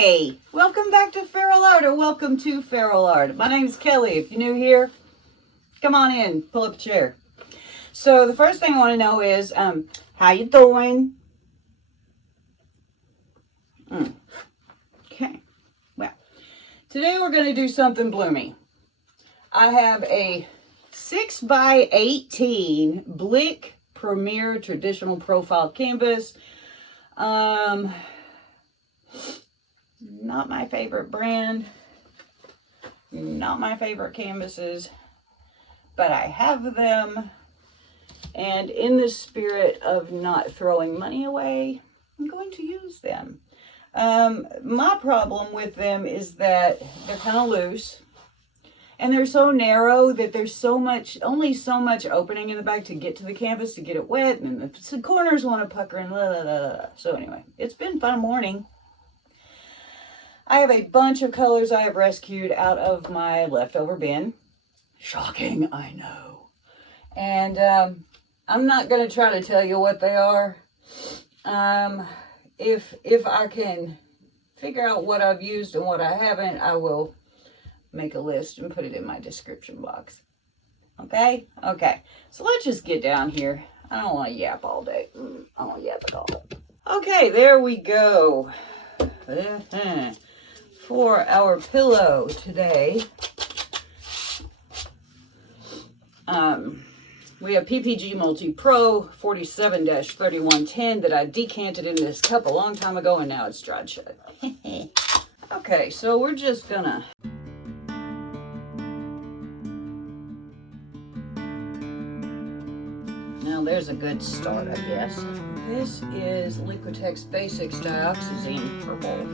Hey, welcome back to feralart, or welcome to feralart. My name's Kelly. If you're new here, come on in, pull up a chair. So the first thing I want to know is, how you doing? Okay, well, today we're going to do something bloomy. I have a 6x18 Blick Premier Traditional Profile Canvas. Not my favorite brand, not my favorite canvases, but I have them, and in the spirit of not throwing money away, I'm going to use them. My problem with them is that they're kind of loose, and they're so narrow that there's only so much opening in the back to get to the canvas to get it wet, and the corners want to pucker and blah, blah, blah, blah. So anyway, it's been a fun morning. I have a bunch of colors I have rescued out of my leftover bin. Shocking, I know. And I'm not going to try to tell you what they are. If I can figure out what I've used and what I haven't, I will make a list and put it in my description box. Okay? Okay. So let's just get down here. I don't want to yap all day. I don't want to yap at all. Okay, there we go. For our pillow today, we have PPG Multi Pro 47-3110 that I decanted in this cup a long time ago, and now it's dried shut. Okay, so we're just gonna now there's a good start, I guess. This is Liquitex Basics Dioxazine Purple.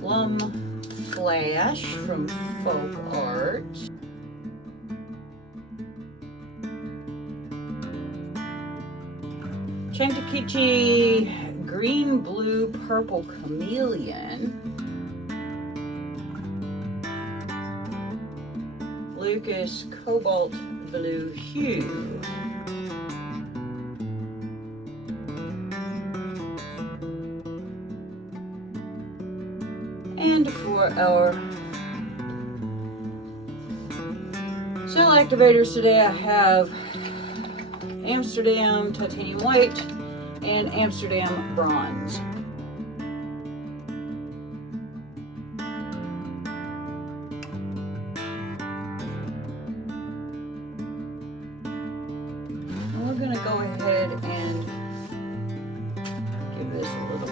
Plum Flash from Folk Art. Chantakichi Green Blue Purple Chameleon. Lucas Cobalt Blue Hue. And for our cell activators today, I have Amsterdam Titanium White and Amsterdam Bronze. And we're going to go ahead and give this a little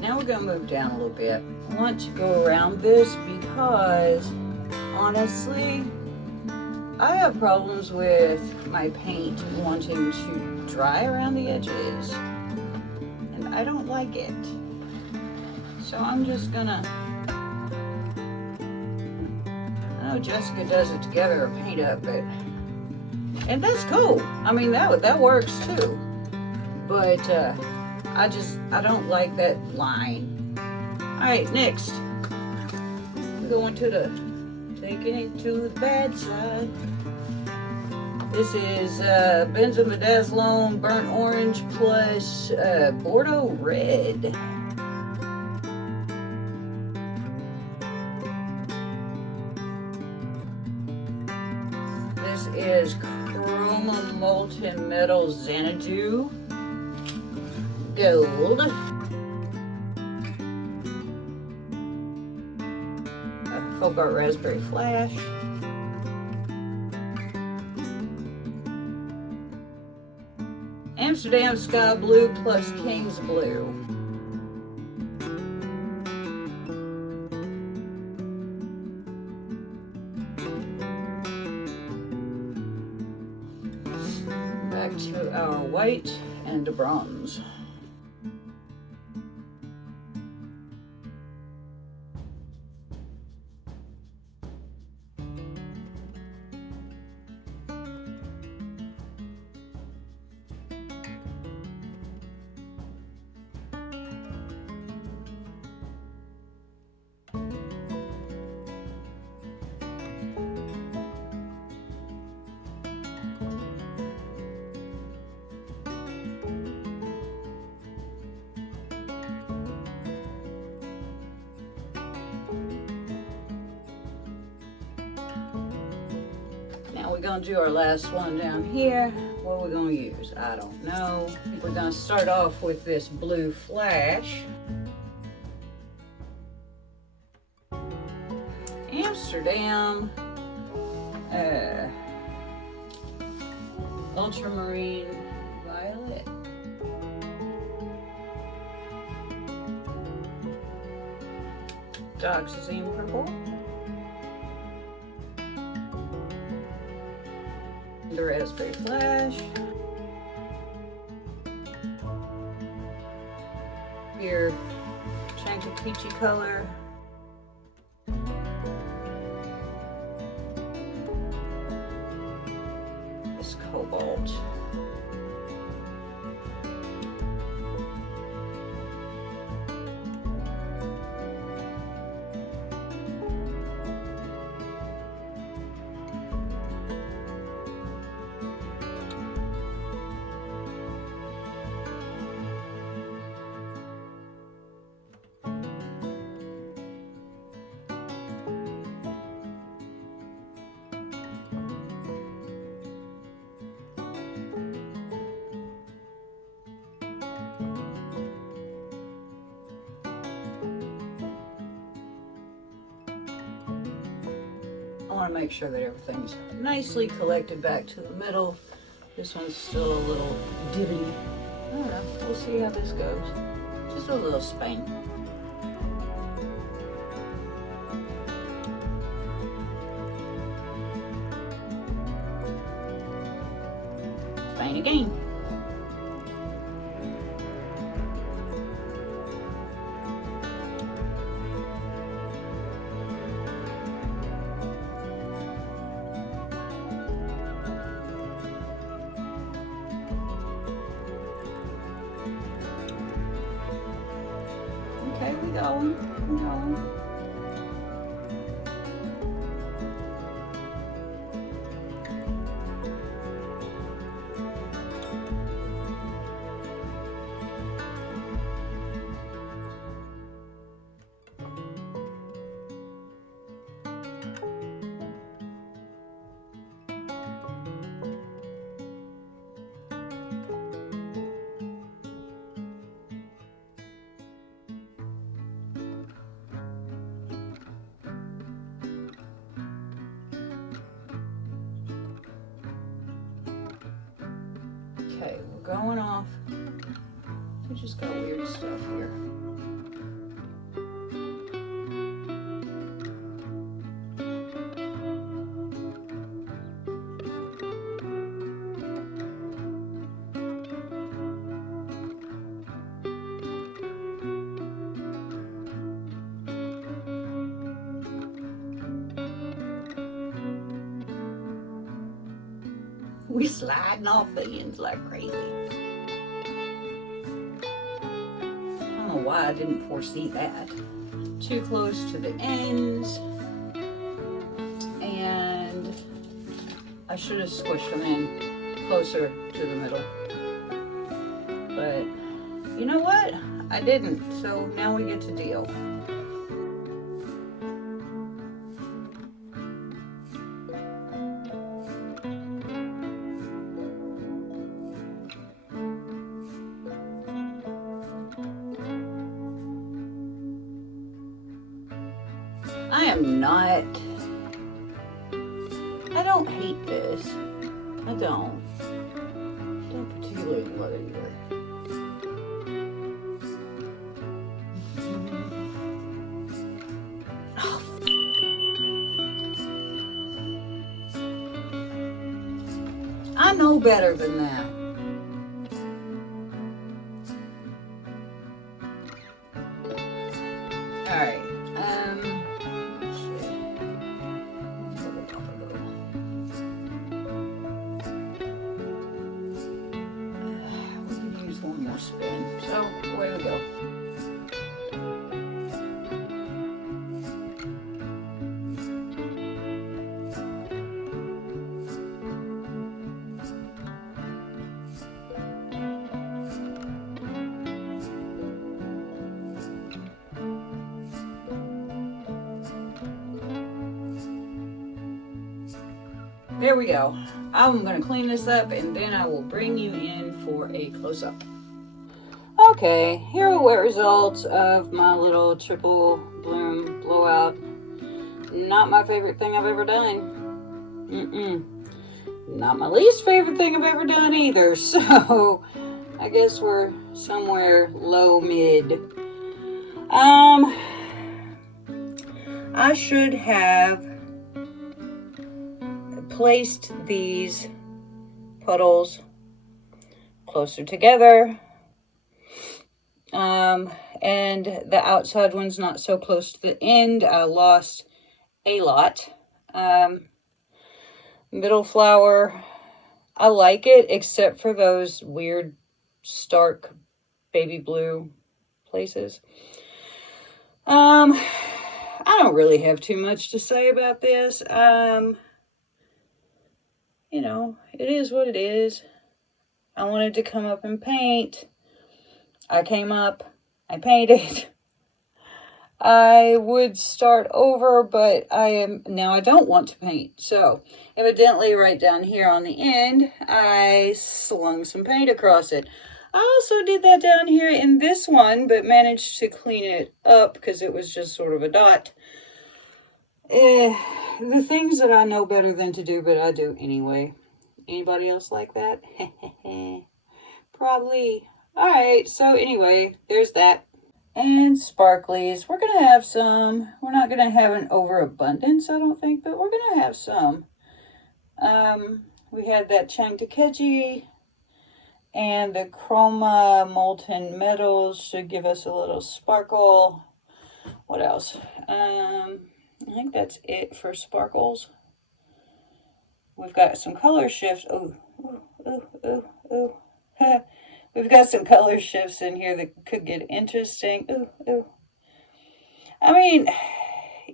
Now we're going to move down a little bit. I want to go around this because, honestly, I have problems with my paint wanting to dry around the edges, and I don't like it. So I'm just gonna, I know Jessica does it together, or paint up, and that's cool. I mean, that works too. But I don't like that line. All right, next, we're going to taking it to the bad side. This is Benzimidazolone Burnt Orange plus Bordeaux Red. This is Chroma Molten Metal Xanadu Gold. Folk Art Raspberry Flash. Amsterdam Sky Blue plus King's Blue. Back to our white and a bronze. Now we're gonna do our last one down here. What are we gonna use? I don't know. We're gonna start off with this blue flash. Amsterdam. Ultramarine violet. Dioxazine purple. The raspberry flash. Here, change the peachy color. This cobalt. I want to make sure that everything's nicely collected back to the middle. This one's still a little divoty. I don't know. We'll see how this goes. Just a little spank. Spank again. Okay, we going. We going. Okay, we're going off. We just got weird stuff here. We sliding off the ends like crazy. I don't know why I didn't foresee that. Too close to the ends. And I should have squished them in closer to the middle. But you know what? I didn't. So now we get to deal. I am not, I don't hate this. I don't particularly love it either. Oh, I know better than that. one more spin. So away we go. There we go. I'm going to clean this up and then I will bring you in for a close-up. Okay, here are wet results of my little triple bloom blowout. Not my favorite thing I've ever done. Not my least favorite thing I've ever done either. So I guess we're somewhere low mid. I should have placed these puddles closer together, and the outside one's not so close to the end. I lost a lot. Middle flower, I like it except for those weird stark baby blue places. I don't really have too much to say about this. You know, it is what it is. I wanted to come up and paint. I came up, I painted. I would start over, but I don't want to paint. So evidently right down here on the end, I slung some paint across it. I also did that down here in this one, but managed to clean it up because it was just sort of a dot. The things that I know better than to do, but I do anyway. Anybody else like that? Probably. Alright, so anyway, there's that. And sparklies. We're going to have some. We're not going to have an overabundance, I don't think, but we're going to have some. We had that Changtakechi, and the Chroma Molten Metals should give us a little sparkle. What else? I think that's it for sparkles. We've got some color shifts. We've got some color shifts in here that could get interesting. I mean,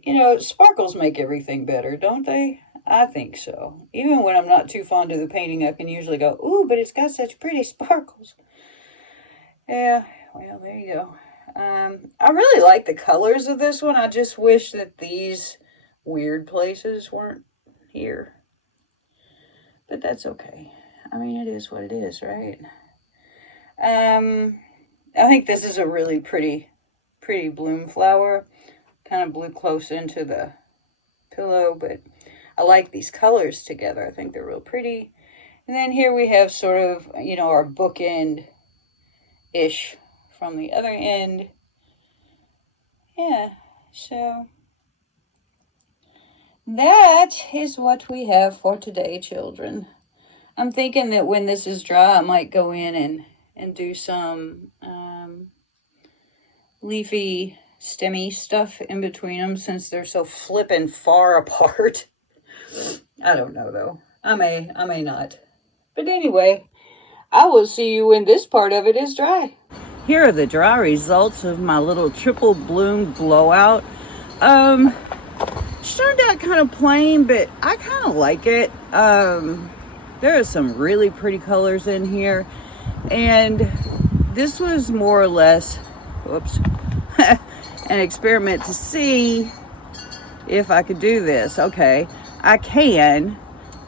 you know, sparkles make everything better, don't they? I think so. Even when I'm not too fond of the painting, I can usually go, ooh, but it's got such pretty sparkles. Yeah, well, there you go. I really like the colors of this one. I just wish that these weird places weren't here. But that's okay. I mean, it is what it is, right? I think this is a really pretty bloom flower. Kind of blew close into the pillow, but I like these colors together. I think they're real pretty. And then here we have sort of, you know, our bookend-ish from the other end. Yeah, so that is what we have for today, children. I'm thinking that when this is dry, I might go in and do some leafy, stemmy stuff in between them since they're so flippin' far apart. I don't know, though. I may not. But anyway, I will see you when this part of it is dry. Here are the dry results of my little triple bloom blowout. She turned out kind of plain, but I kind of like it. There are some really pretty colors in here. And this was more or less, whoops, an experiment to see if I could do this. Okay, I can,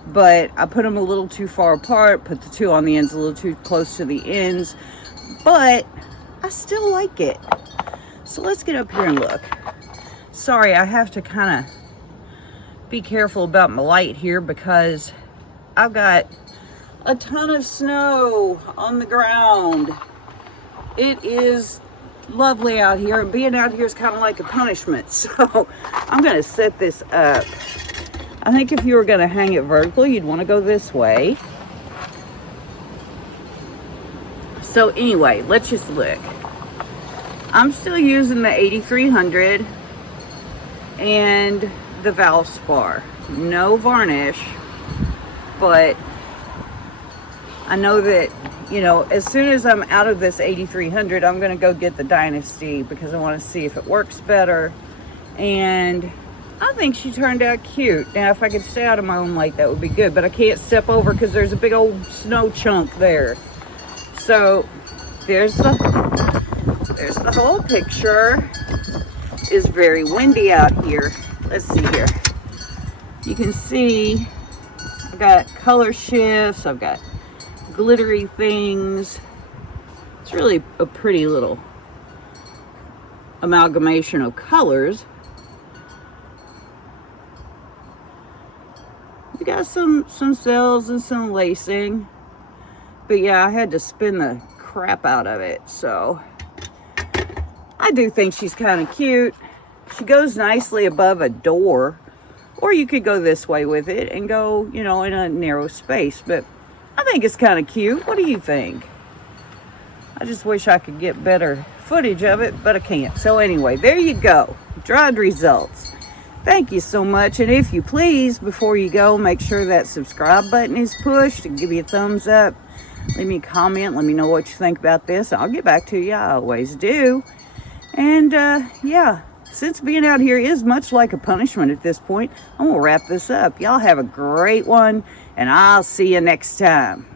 but I put them a little too far apart, put the two on the ends a little too close to the ends, but I still like it. So let's get up here and look. Sorry, I have to kind of be careful about my light here because I've got a ton of snow on the ground. It is lovely out here, and being out here is kind of like a punishment. So I'm going to set this up. I think if you were going to hang it vertically, you'd want to go this way. So anyway, let's just look. I'm still using the 8300 and the Valspar. No varnish, but I know that you know, as soon as I'm out of this 8300, I'm going to go get the Dynasty because I want to see if it works better. And I think she turned out cute. Now, if I could stay out of my own light, that would be good. But I can't step over because there's a big old snow chunk there. So there's the whole picture. It's very windy out here. Let's see here. You can see I've got color shifts. I've got glittery things. It's really a pretty little amalgamation of colors. We got some cells and some lacing, but yeah, I had to spin the crap out of it, so I do think she's kind of cute. She goes nicely above a door, or you could go this way with it and go, you know, in a narrow space, but I think it's kind of cute. What do you think? I just wish I could get better footage of it, but I can't. So anyway, there you go. Dried results. Thank you so much. And if you please, before you go, make sure that subscribe button is pushed and give me a thumbs up. Leave me a comment. Let me know what you think about this. I'll get back to you. I always do. And yeah, since being out here is much like a punishment at this point, I'm going to wrap this up. Y'all have a great one, and I'll see you next time.